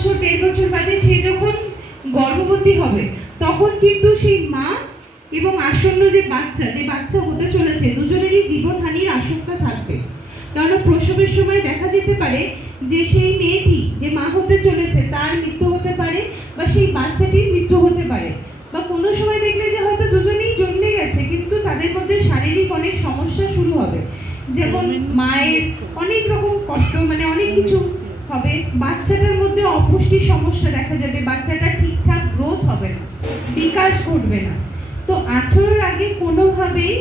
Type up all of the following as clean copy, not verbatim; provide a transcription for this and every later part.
বছর 1.5 বছর বাদে সে যখন গর্ভবতী হবে তখন কিন্তু সেই মা এবং আসন্ন যে বাচ্চা হতে চলেছে দুজনেরই জীবনহানির আশঙ্কা থাকবে। কারণ প্রসবের সময় দেখা যেতে পারে যে সেই মেয়েটি যে মা হতে চলেছে তার মৃত্যু হতে পারে বা সেই বাচ্চাটির মৃত্যু হতে পারে, বা কোনো সময় দেখলে যে হয়তো দুজনেই জন্মে গেছে কিন্তু তাদের মধ্যে শারীরিক অনেক সমস্যা শুরু হবে, যেমন মায়ের অনেক রকম কষ্ট, মানে অনেক কিছু হবে। বাচ্চাটার মধ্যে অপুষ্টির সমস্যা দেখা যাবে, বাচ্চাটা ঠিকঠাক গ্রোথ হবে না, বিকাশ ঘটবে না। তো 18-র আগে কোনোভাবেই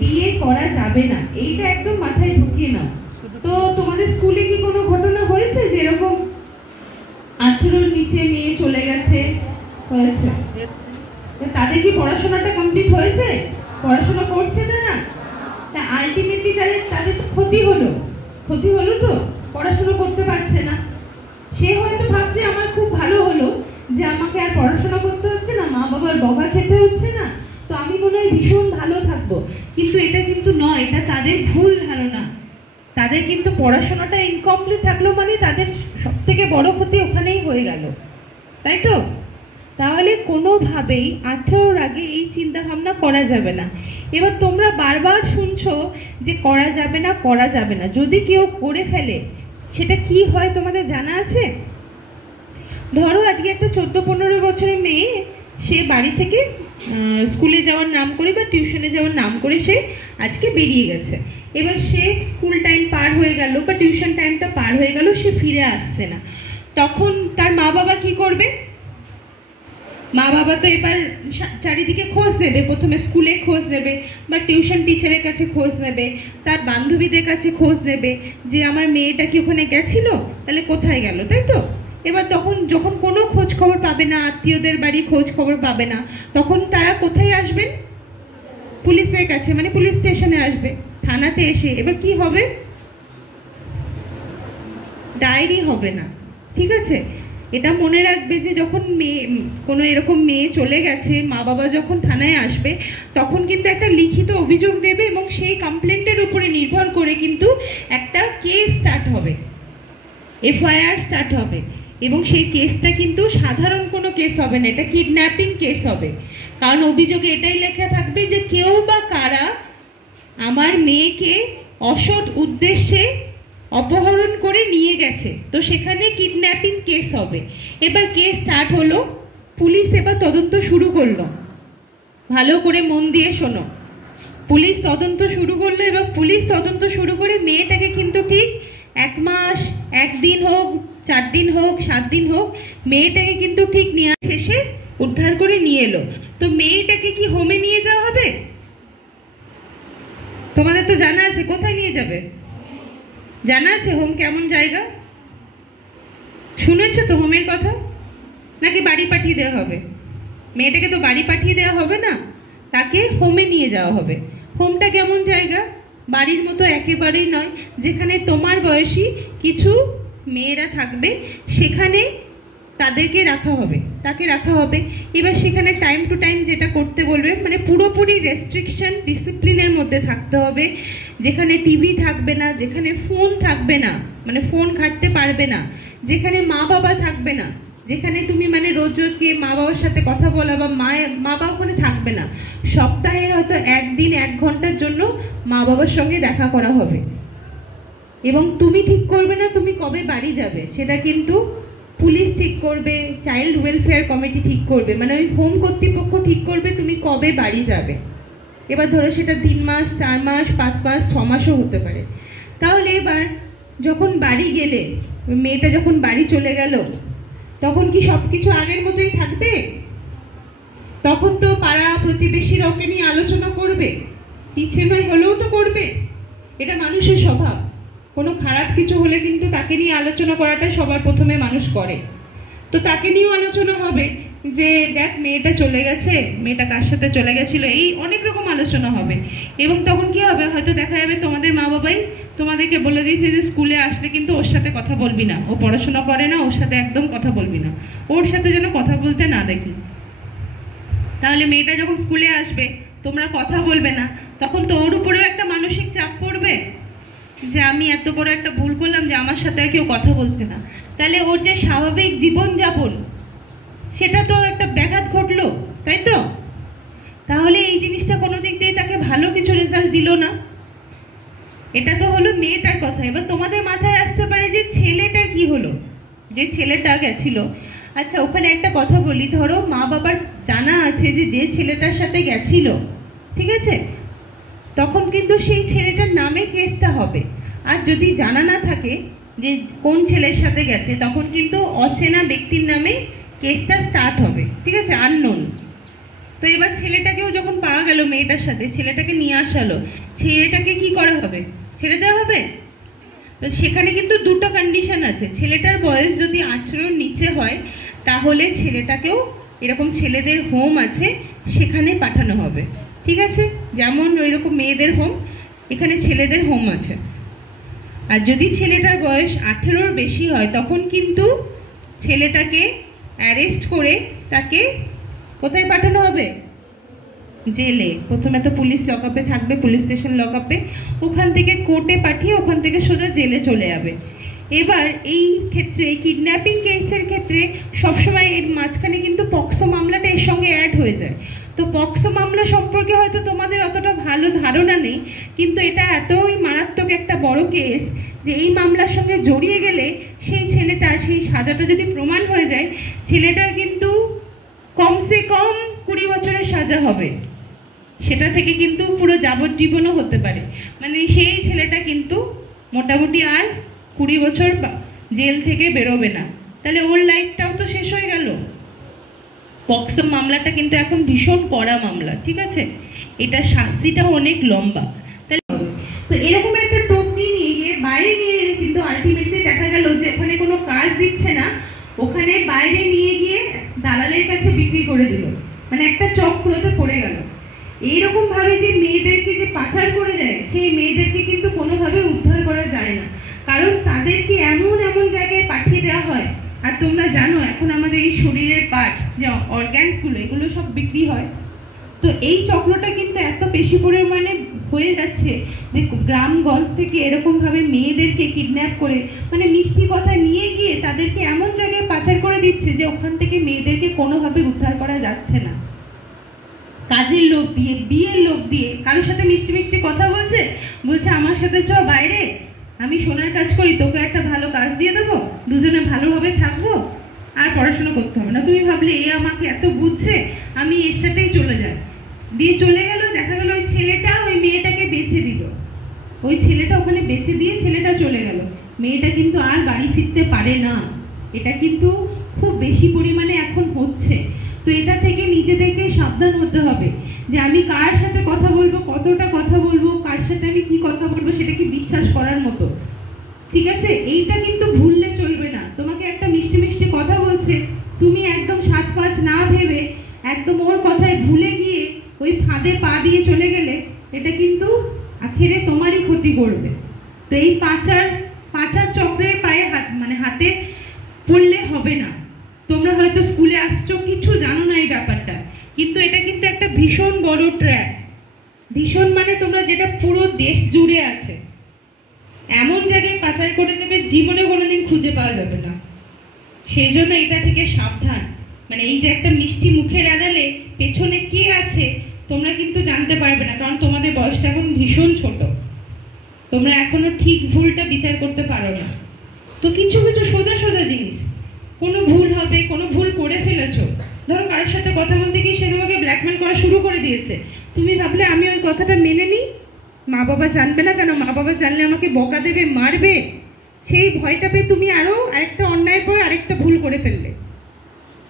বিয়ে করা যাবে না, এইটা একদম মাথায় ঢুকিয়ে নাও। তো তোমাদের স্কুলে কি কোনো ঘটনা হয়েছে যে এরকম 18-র নিচে মেয়ে চলে গেছে? হয়েছে। তাদের কি পড়াশোনাটা কমপ্লিট হয়েছে? পড়াশোনা করছে না? তা আলটিমেটলি তাদের তো ক্ষতি হলো তো, পড়াশোনা করতে পারছে না। সে হয়তো ভাবছে আমার খুব ভালো হলো যে আমাকে আর পড়াশোনা করতে হচ্ছে না, মা বাবার বকা খেতে হচ্ছে না, তো আমি মনে হয় ভীষণ ভালো থাকবো। কিন্তু এটা কিন্তু নয়, এটা তাদের ভুল ধারণা। তাদের কিন্তু পড়াশোনাটা ইনকমপ্লিট থাকলো মানে তাদের সব থেকে বড় ক্ষতি ওখানেই হয়ে গেল, তাই তো? তাহলে কোনোভাবেই 18-র আগে এই চিন্তা ভাবনা করা যাবে না। এবার তোমরা বারবার শুনছো যে করা যাবে না, যদি কেউ করে ফেলে সেটা কি হয় তোমাদের জানা আছে? ধরো আজকে একটা 14-15 বছরের মেয়ে, সে বাড়ি থেকে স্কুলে যাওয়ার নাম করে বা টিউশনে যাওয়ার নাম করে সে আজকে বেরিয়ে গেছে। এবার সে স্কুল টাইম পার হয়ে গেল বা টিউশন টাইমটা পার হয়ে গেল, সে ফিরে আসছে না। তখন তার মা বাবা কি করবে? মা বাবা তো এবার চারিদিকে খোঁজ নেবে, প্রথমে স্কুলে খোঁজ নেবে বা টিউশন টিচারের কাছে খোঁজ নেবে, তার বান্ধবীদের কাছে খোঁজ নেবে যে আমার মেয়েটা কি ওখানে গেছিল, তাহলে কোথায় গেল, তাই তো? এবার তখন যখন কোনো খোঁজ খবর পাবে না, আত্মীয়দের বাড়ি খোঁজ খবর পাবে না, তখন তারা কোথায় আসবেন? পুলিশের কাছে, মানে পুলিশ স্টেশনে আসবে, থানাতে এসে। এবার কি হবে? ডায়েরি হবে না, ঠিক আছে? এটা মনে রাখবে যে যখন কোনো এরকম মেয়ে চলে গেছে, মা বাবা যখন থানায় আসবে তখন কিন্তু একটা লিখিত অভিযোগ দেবে এবং সেই কমপ্লেন্টের উপরে নির্ভর করে কিন্তু একটা কেস স্টার্ট হবে, এফআইআর স্টার্ট হবে। এবং সেই কেসটা কিন্তু সাধারণ কোনো কেস হবে না, এটা কিডন্যাপিং কেস হবে। কারণ অভিযোগে এটাই লেখা থাকবে যে কেউ বা কারা আমার মেয়েকে অসৎ উদ্দেশ্যে অপহরণ করে নিয়ে গেছে, তো সেখানে কিডন্যাপিং কেস হবে। এবার কেস স্টার্ট হলো, পুলিশ এবার তদন্ত শুরু করলো। ভালো করে মন দিয়ে শোনো, পুলিশ তদন্ত শুরু করলো। এবার পুলিশ তদন্ত শুরু করে মেয়েটাকে কিন্তু ঠিক 1 মাস, 1 দিন হোক, 4 দিন হোক, 7 দিন হোক, মেয়েটাকে কিন্তু ঠিক নিয়ে শেষে উদ্ধার করে নিয়ে এলো। তো মেয়েটাকে কি হোমে নিয়ে যাওয়া হবে? তোমাদের তো জানা আছে, কোথায় নিয়ে যাবে? জানা আছে হোম কেমন জায়গা? শুনেছো তো হোমের কথা? নাকি বাড়ি পাঠিয়ে দেওয়া হবে? মেয়েটাকে তো বাড়ি পাঠিয়ে দেওয়া হবে না, তাকে হোমে নিয়ে যাওয়া হবে। হোমটা কেমন জায়গা? বাড়ির মতো একেবারেই নয়, যেখানে তোমার বয়সী কিছু মেয়েরা থাকবে, সেখানে তাদেরকে রাখা হবে, তাকে রাখা হবে। এবার সেখানে টাইম টু টাইম যেটা করতে বলবে, মানে পুরোপুরি রেস্ট্রিকশন, ডিসিপ্লিনের মধ্যে থাকতে হবে, যেখানে টিভি থাকবে না, যেখানে ফোন থাকবে না, মানে ফোন ঘাঁটতে পারবে না, যেখানে মা বাবা থাকবে না, যেখানে তুমি মানে রোজ রোজ গিয়ে মা বাবার সাথে কথা বলা বা মা বাবা ওখানে থাকবে না। সপ্তাহের হয়তো 1 দিন 1 ঘন্টার জন্য মা বাবার সঙ্গে দেখা করা হবে। এবং তুমি ঠিক করবে না তুমি কবে বাড়ি যাবে, সেটা কিন্তু পুলিশ ঠিক করবে, চাইল্ড ওয়েলফেয়ার কমিটি ঠিক করবে, মানে ওই হোম কর্তৃপক্ষ ঠিক করবে তুমি কবে বাড়ি যাবে। এবার ধরো সেটা 3 মাস, 4 মাস, 5 মাস, 6 মাসও হতে পারে। তাহলে এবার যখন বাড়ি গেলে, মেয়েটা যখন বাড়ি চলে গেল, তখন কি সবকিছু আগের মতোই থাকবে? তখন তো পাড়া প্রতিবেশীরা ওকে নিয়ে আলোচনা করবে, ইচ্ছে নয় হলেও তো করবে, এটা মানুষের স্বভাব। কোনো খারাপ কিছু হলে কিন্তু তাকে নিয়ে আলোচনা করাটা সবার প্রথমে মানুষ করে। তো তাকে নিয়েও আলোচনা হবে যে দেখ মেয়েটা চলে গেছে, মেয়েটা কার সাথে চলে গেছিল, এই অনেক রকম আলোচনা হবে। এবং তখন কি হবে, হয়তো দেখা যাবে তোমাদের মা বাবাই তোমাদেরকে বলে দিয়েছে যে স্কুলে আসলে কিন্তু ওর সাথে কথা বলবি না, ও পড়াশোনা করে না, ওর সাথে একদম কথা বলবি না, ওর সাথে যেন কথা বলতে না দেখি। তাহলে মেয়েটা যখন স্কুলে আসবে তোমরা কথা বলবে না, তখন তো ওর উপরেও একটা মানসিক চাপ পড়বে, যে আমি এত বড় একটা ভুল করলাম যে আমার সাথে আর কেউ কথা বলছে না, তাহলে ওর যে স্বাভাবিক জীবনযাপন সেটা তো একটা ব্যাঘাত ঘটলো, তাই তো? তাহলে এই জিনিসটা কোনো দিক দিয়ে তাকে ভালো কিছু রেজাল্ট দিল না। এটা তো হলো মেয়েটার কথা। এবার তোমাদের মাথায় আসতে পারে যে ছেলেটার কি হলো, যে ছেলেটা গেছিল। আচ্ছা, ওখানে একটা কথা বলি, ধরো মা বাবার জানা আছে যে যে ছেলেটার সাথে গেছিল, ঠিক আছে, তখন কিন্তু সেই ছেলেটার নামে কেসটা হবে। আর যদি জানা না থাকে যে কোন ছেলের সাথে গেছে, তখন কিন্তু অচেনা ব্যক্তির নামে কেসটা স্টার্ট হবে, ঠিক আছে, আননোন। তো এবার ছেলেটাকেও যখন পাওয়া গেল মেয়েটার সাথে, ছেলেটাকে নিয়ে আসা হলো, ছেলেটাকে কি করা হবে? ছেড়ে দেওয়া হবে? তো সেখানে কিন্তু দুটো কন্ডিশন আছে। ছেলেটার বয়স যদি 18-র নিচে হয় তাহলে ছেলেটাকেও এরকম ছেলেদের হোম আছে সেখানে পাঠানো হবে, ঠিক আছে, যেমন ওইরকম মেয়েদের হোম, এখানে ছেলেদের হোম আছে। আর যদি ছেলেটার বয়স 18-র বেশি হয় তখন কিন্তু ছেলেটাকে অ্যারেস্ট করে তাকে কোথায় পাঠানো হবে? জেলে। প্রথমে তো পুলিশ লকআপে থাকবে, পুলিশ স্টেশন লকআপে, ওখান থেকে কোর্টে পাঠিয়ে ওখান থেকে সোজা জেলে চলে যাবে। এবার এই ক্ষেত্রে কিডন্যাপিং কেসের ক্ষেত্রে সবসময় এর মাঝখানে কিন্তু পক্সো মামলাটা এর সঙ্গে অ্যাড হয়ে যায়। তো পক্সো মামলা সম্পর্কে হয়তো তোমাদের অতটা ভালো ধারণা নেই, কিন্তু এটা এতই মারাত্মক একটা বড় কেস যে এই মামলার সঙ্গে জড়িয়ে গেলে সেই ছেলেটার সেই সাজাটা যদি প্রমাণ হয়ে যায়, ছেলেটার কিন্তু কমসে কম 20 বছরের সাজা হবে। সেটা থেকে কিন্তু পুরো যাবজ্জীবনও হতে পারে। মানে সেই ছেলেটা কিন্তু মোটামুটি আর 20 বছর জেল থেকে বেরোবে না, তাহলে ওর লাইফটাও তো শেষ হয়ে গেল। পক্সো মামলাটা কিন্তু এখন ভীষণ কড়া মামলা, ঠিক আছে, এটা শাস্তিটাও অনেক লম্বা। তাহলে তো এরকম একটা টোপনি নিয়ে গিয়ে বাইরে নিয়ে কিন্তু আলটিমেটলি দেখা গেল যে ওখানে কোনো কাজ দিচ্ছে না, ওখানে বাইরে নিয়ে গিয়ে দালালের কাছে বিক্রি করে দিল, মানে একটা চক্রতে পড়ে গেল। এইরকম ভাবে যে মেয়েদেরকে যে পাচার করে দেয়, সেই মেয়েদেরকে কিন্তু কোনোভাবে উদ্ধার করা যায় না, কারণ তাদেরকে এমন এমন জায়গায় পাঠিয়ে দেওয়া হয়। আর তোমরা জানো এখন আমাদের এই শরীরের পার্ট যে অর্গানসগুলো, এগুলো সব বিক্রি হয়। তো এই চক্রটা কিন্তু এত বেশি পরিমাণে হয়ে যাচ্ছে যে গ্রামগঞ্জ থেকে এরকম ভাবে মেয়েদেরকে কিডন্যাপ করে, মানে মিষ্টি কথা নিয়ে গিয়ে তাদেরকে এমন জায়গায় পাচার করে দিচ্ছে যে ওখান থেকে মেয়েদেরকে কোনোভাবে উদ্ধার করা যাচ্ছে না। কাজের লোক দিয়ে, বিয়ের লোক দিয়ে, কারোর সাথে মিষ্টি মিষ্টি কথা বলছে, বলছে আমার সাথে চ বাইরে, আমি সোনার কাজ করি, তোকে একটা ভালো কাজ দিয়ে দেবো, দুজনে ভালোভাবে থাকবো, আর পড়াশোনা করতে হবে না। তুমি ভাবলে এ আমাকে এত বুঝছে, আমি এর সাথেই চলে যাই। দিয়ে চলে গেল, দেখা গেল ওই ছেলেটা ওই মেয়েটাকে বেচে দিল, ওই ছেলেটা ওখানে বেচে দিয়ে ছেলেটা চলে গেল, মেয়েটা কিন্তু আর বাড়ি ফিরতে পারে না। এটা কিন্তু খুব বেশি পরিমাণে এখন হচ্ছে। তো এটা থেকে নিজেদেরকে সাবধান হতে হবে যে আমি কার সাথে কথা বলবো, কতটা কথা বলবো, কার সাথে আমি কি কথা বলবো, সেটা কি বিশ্বাস করার মতো, ঠিক আছে, এইটা কিন্তু ভুললে চলবে না। তোমাকে একটা মিষ্টি মিষ্টি কথা বলছে, তুমি একদম 7-5 না ভেবে একদম ওর কথায় ভুলে গিয়ে ওই ফাঁদে পা দিয়ে চলে গেলে এটা কিন্তু আখেরে তোমারই ক্ষতি করবে। তো এই পাচার চক্রের পায়ে হাতে পড়লে হবে না। তোমরা হয়তো স্কুলে আসছো, কিছু জানো না এই ব্যাপারটা, কিন্তু এটা কিন্তু একটা ভীষণ বড় ট্র্যাপ। ভীষণ মানে তোমরা যেটা পুরো দেশ জুড়ে আছে, এমন জায়গায় পাচার করে দেবে জীবনে কোনোদিন খুঁজে পাওয়া যাবে না। সেই জন্য এটা থেকে সাবধান। মানে এই যে একটা মিষ্টি মুখের আড়ালে পেছনে কে আছে তোমরা কিন্তু জানতে পারবে না, কারণ তোমাদের বয়সটা এখন ভীষণ ছোট, তোমরা এখনো ঠিক ভুলটা বিচার করতে পারো না। তো কিছু কিছু সোজা সোজা জিনিস, কোনো ভুল হবে, কোনো ভুল করে ফেলেছো, ধরো কারোর সাথে কথা বলতে গিয়ে সে তোমাকে ব্ল্যাকমেল করা শুরু করে দিয়েছে, তুমি ভাবলে আমি ওই কথাটা মেনে নিই, মা বাবা জানবে না কেন, মা বাবা জানলে আমাকে বকা দেবে, মারবে, সেই ভয়টা পেয়ে তুমি আরো আরেকটা অন্যায় পর আরেকটা ভুল করে ফেললে।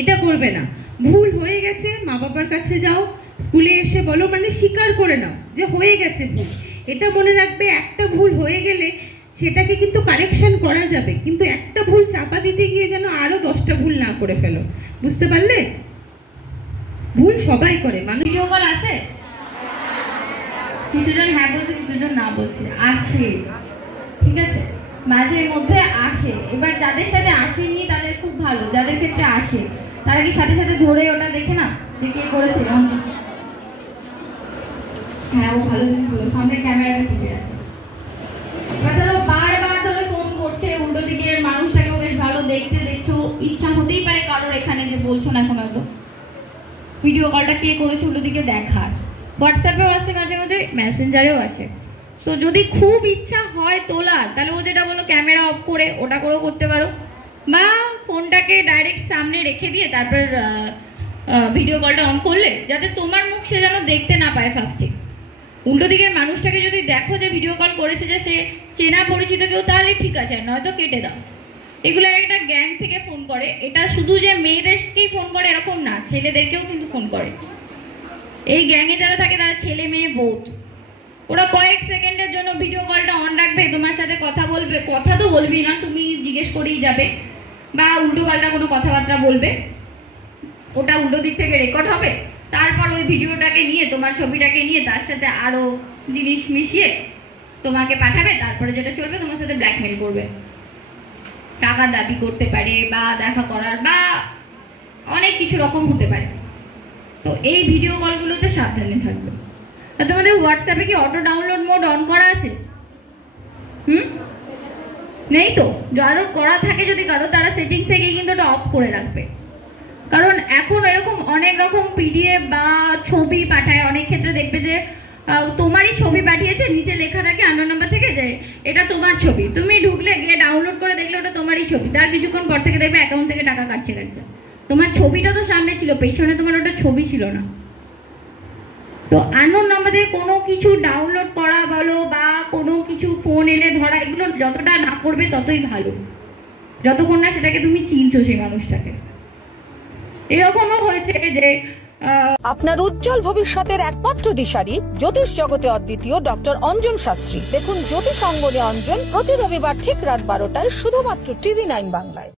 এটা করবে না। ভুল হয়ে গেছে, মা বাবার কাছে যাও, স্কুলে এসে বলো, মানে স্বীকার করে নাও যে হয়ে গেছে ভুল। এটা মনে রাখবে, একটা ভুল হয়ে গেলে সেটাকে কিন্তু কারেকশন করা যাবে, কিন্তু একটা ভুল চাপা দিতে গিয়ে যেন আরো 10টা ভুল না করে ফেলো, বুঝতে পারলে? ভুল সবাই করে। মানুষ ভিডিও কল আছে, কিছুজন হ্যাঁ বলছে, কিছুজন না বলছে, আসে, ঠিক আছে, মাঝে মধ্যে আসে। এবার যাদের সাথে আসেনি তাদের খুব ভালো, যাদের ক্ষেত্রে আসে তারা কি সাথে সাথে ধরে ওটা দেখে না যে কে করেছে। হ্যাঁ, ও ভালো জিনিস হলো, সামনে ক্যামেরাটা ঠিক আছে। বারবার ধরে ফোন করছে, উল্টো দিকের মানুষটাকেও বেশ ভালো দেখতে, দেখছো, ইচ্ছা হতেই পারে কারোর এখানে যে বলছো না এখন হয়তো ভিডিও কলটা কে করেছে উল্টো দিকে দেখার। হোয়াটসঅ্যাপেও আসে, মাঝে মাঝে মেসেঞ্জারেও আসে। তো যদি খুব ইচ্ছা হয় তোলার, তাহলে ও যেটা বলো ক্যামেরা অফ করে ওটা করেও করতে পারো, বা ফোনটাকে ডাইরেক্ট সামনে রেখে দিয়ে তারপর ভিডিও কলটা অন করলে যাতে তোমার মুখ সে যেন দেখতে না পায় ফার্স্টে। উল্টো দিকের মানুষটাকে যদি দেখো যে ভিডিও কল করেছে যে সে চেনা পরিচিত কেউ, তাহলে ঠিক আছে, নয়তো কেটে দাও। এগুলো একটা গ্যাং থেকে ফোন করে, এটা শুধু যে মেয়েদেরকেই ফোন করে এরকম না, ছেলেদেরকেও কিন্তু ফোন করে। এই গ্যাংয়ে যারা থাকে তারা ছেলে মেয়ে বোধ, ওরা কয়েক সেকেন্ডের জন্য ভিডিও কলটা অন রাখবে, তোমার সাথে কথা বলবে, কথা তো বলবি না, তুমি জিজ্ঞেস করেই যাবে, বা উল্টো পাল্টা কোনো কথাবার্তা বলবে, ওটা উল্টো দিক থেকে রেকর্ড হবে, তারপর ওই ভিডিওটাকে নিয়ে তোমার ছবিটাকে নিয়ে তার সাথে আরো জিনিস মিশিয়ে তোমাকে পাঠাবে, তারপরে যেটা চলবে তোমার সাথে ব্ল্যাকমেল করবে, টাকা দাবি করতে পারে বা দেখা করার বা অনেক কিছু রকম হতে পারে। তো এই ভিডিও কলগুলোতে সাবধানে থাকবে। তোমাদের হোয়াটসঅ্যাপে কি অটো ডাউনলোড মোড অন করা আছে? নেই তো? যারা করা থাকে যদি কারো, তারা সেটিংস থেকে কিন্তু ওটা অফ করে রাখবে। কারণ এখন এরকম অনেক রকম পিডিএফ বা ছবি পাঠায়, অনেক ক্ষেত্রে দেখবে যে তোমারই ছবি পাঠিয়েছে, নিচে লেখা থাকে আননোন নাম্বার থেকে যে এটা তোমার ছবি, তুমি ঢুকলে গিয়ে ডাউনলোড করে দেখলে ওটা তোমারই ছবি, তার কিছুক্ষণ পর থেকে দেখবে অ্যাকাউন্ট থেকে টাকা কাটছে। তোমার ছবিটা তো সামনে ছিল, পেছনে তোমার ওটা ছবি ছিল না। তো আননোন নাম্বার থেকে কোনো কিছু ডাউনলোড করা বলো বা কোনো কিছু ফোন এলে ধরা, এগুলো যতটা না করবে ততই ভালো, যতক্ষণ না সেটাকে তুমি চিনছো সেই মানুষটাকে। এরকমও হয়েছে যে আপনার উজ্জ্বল ভবিষ্যতের একমাত্র দিশারি জ্যোতিষ জগতে অদ্বিতীয় ডক্টর অঞ্জন শাস্ত্রী। দেখুন জ্যোতিষ অঙ্গনে অঞ্জন প্রতি রবিবার ঠিক রাত 12টায় শুধুমাত্র TV9 বাংলায়।